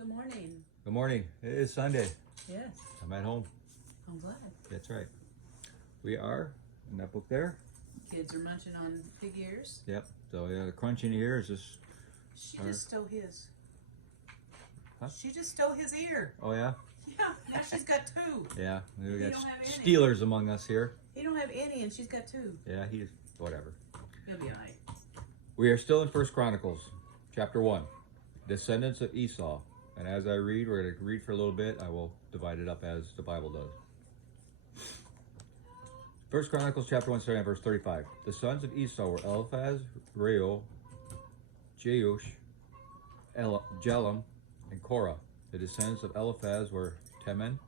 Good morning. Good morning. It is Sunday. Yes, I'm at home. I'm glad. That's right. We are in that book there. Kids are munching on pig ears. Yep. So yeah, the crunch in here is just. She just stole his. Huh? She just stole his ear. Oh yeah. Yeah, now she's got two. Yeah. We He got don't have any. Steelers among us here. He don't have any, and she's got two. Yeah. He's whatever. He'll be alright. We are still in First Chronicles, chapter 1, descendants of Esau. And as I read, we're going to read for a little bit. I will divide it up as the Bible does. First Chronicles chapter 1, starting at verse 35. The sons of Esau were Eliphaz, Reuel, Jeush, Jelam, and Korah. The descendants of Eliphaz were Teman,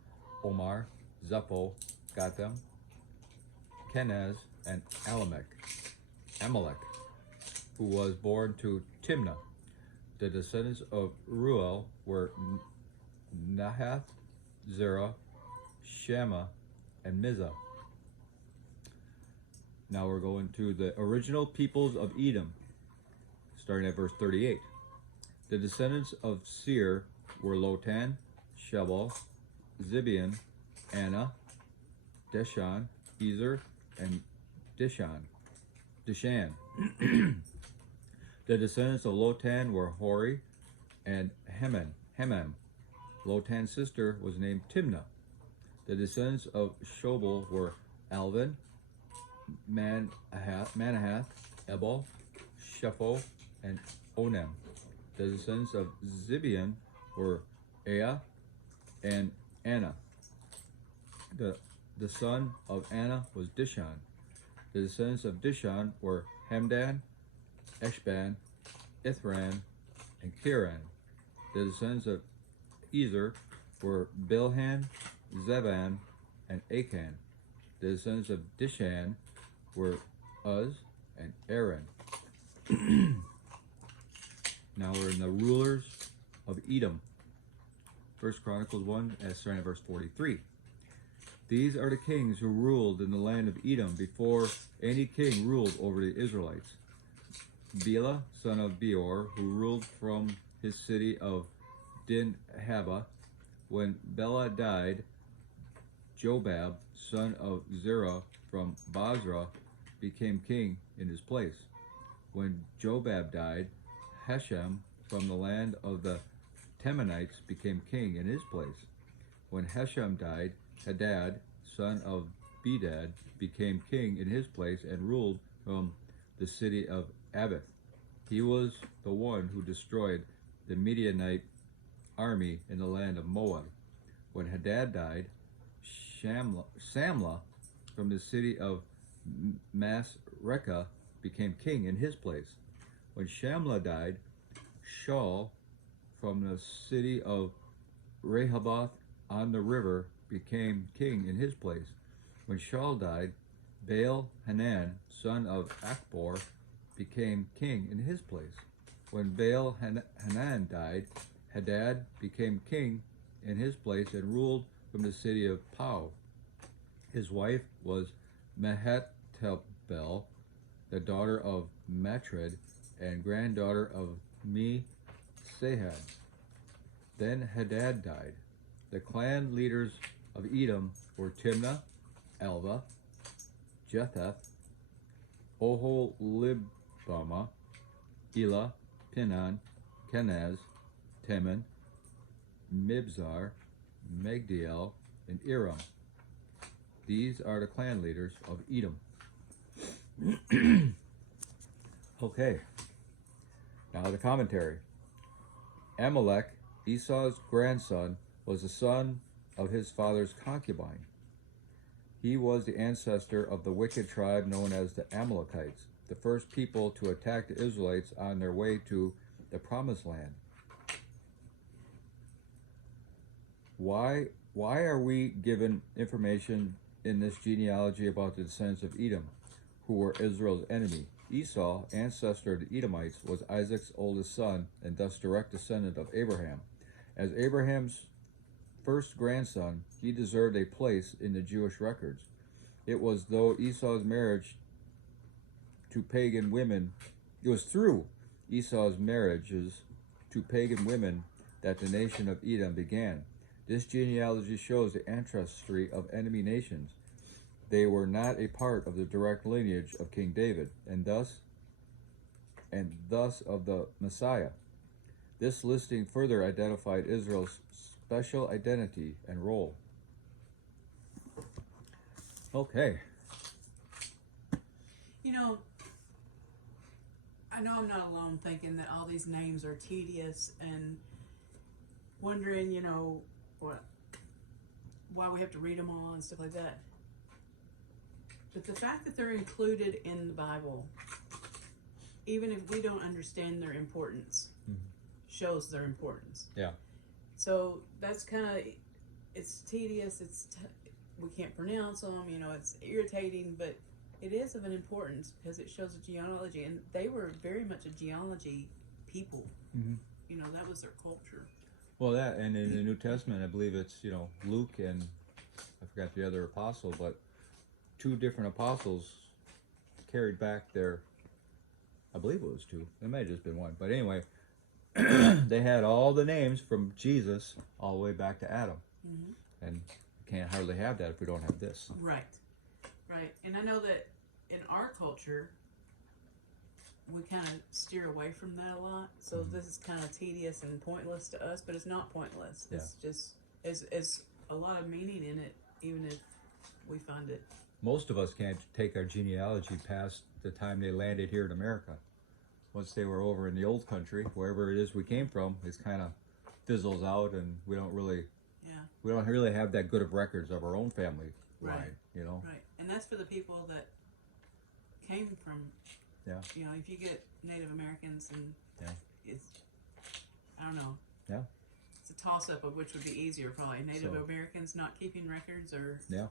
Omar, Zepho, Gatam, Kenaz, and Amalek, who was born to Timnah. The descendants of Reuel were Nahath, Zerah, Shammah, and Mizah. Now we're going to the original peoples of Edom, starting at verse 38. The descendants of Seir were Lotan, Shebal, Zibeon, Anna, Deshan, Ezer, and Dishan. The descendants of Lotan were Hori and Hemam. Lotan's sister was named Timnah. The descendants of Shobal were Alvin, Manahath, Ebal, Shepho, and Onem. The descendants of Zibeon were Ea and Anna. The son of Anna was Dishan. The descendants of Dishan were Hemdan, Eshban, Ithran, and Kiran. The descendants of Ezer were Bilhan, Zeban, and Achan. The descendants of Dishan were Uz and Aaron. Now we're in the rulers of Edom. First Chronicles 1, starting at verse 43. These are the kings who ruled in the land of Edom before any king ruled over the Israelites. Bela, son of Beor, who ruled from his city of Dinhabah. When Bela died, Jobab, son of Zerah from Basra, became king in his place. When Jobab died, Hashem from the land of the Temanites became king in his place. When Hashem died, Hadad, son of Bedad, became king in his place and ruled from the city of Avith. He was the one who destroyed the Midianite army in the land of Moab. When Hadad died, Samlah from the city of Masrekah became king in his place. When Shamlah died, Shaul from the city of Rehoboth on the river became king in his place. When Shaul died, Baal Hanan, son of Akbor, became king in his place. When Baal Hanan died, Hadad became king in his place and ruled from the city of Pau. His wife was Mehetabel, the daughter of Matred and granddaughter of Me-Sahad. Then Hadad died. The clan leaders of Edom were Timnah, Alva, Jetheth, Oholibamah, Elah, Pinan, Kenaz, Teman, Mibzar, Magdiel, and Iram. These are the clan leaders of Edom. Okay, now the commentary. Amalek, Esau's grandson, was the son of his father's concubine. He was the ancestor of the wicked tribe known as the Amalekites, the first people to attack the Israelites on their way to the Promised Land. Why are we given information in this genealogy about the descendants of Edom, who were Israel's enemy? Esau, ancestor of the Edomites, was Isaac's oldest son and thus direct descendant of Abraham. As Abraham's first grandson, he deserved a place in the Jewish records. It was through Esau's marriages to pagan women that the nation of Edom began. This genealogy shows the ancestry of enemy nations. They were not a part of the direct lineage of King David, and thus of the Messiah. This listing further identified Israel's special identity and role. Okay. You know, I know I'm not alone thinking that all these names are tedious and wondering, you know, why we have to read them all and stuff like that. But the fact that they're included in the Bible, even if we don't understand their importance, shows their importance. Yeah. So that's kind of, it's tedious, we can't pronounce them, you know, it's irritating, but it is of an importance because it shows a genealogy, and they were very much a genealogy people. You know, that was their culture. Well, that, and in the New Testament, I believe it's, you know, Luke and I forgot the other apostle, but 2 different apostles carried back their, I believe it was 2. It may have just been 1. But anyway, they had all the names from Jesus all the way back to Adam. And you can't hardly have that if we don't have this. Right. Right. And I know that in our culture, we kind of steer away from that a lot. So this is kind of tedious and pointless to us, but it's not pointless. Yeah. It's just, it's a lot of meaning in it, even if we find it. Most of us can't take our genealogy past the time they landed here in America. Once they were over in the old country, wherever it is we came from, it kind of fizzles out, and we don't really have that good of records of our own family line, you know. Right, and that's for the people that came from. Yeah. You know, if you get Native Americans, and it's, I don't know. Yeah. It's a toss-up of which would be easier, probably. Native Americans not keeping records, or. Yeah.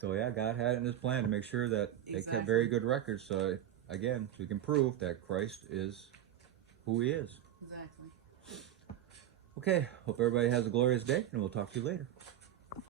So yeah, God had it in His plan to make sure that they kept very good records. So again, we can prove that Christ is who He is. Exactly. Okay, hope everybody has a glorious day, and we'll talk to you later.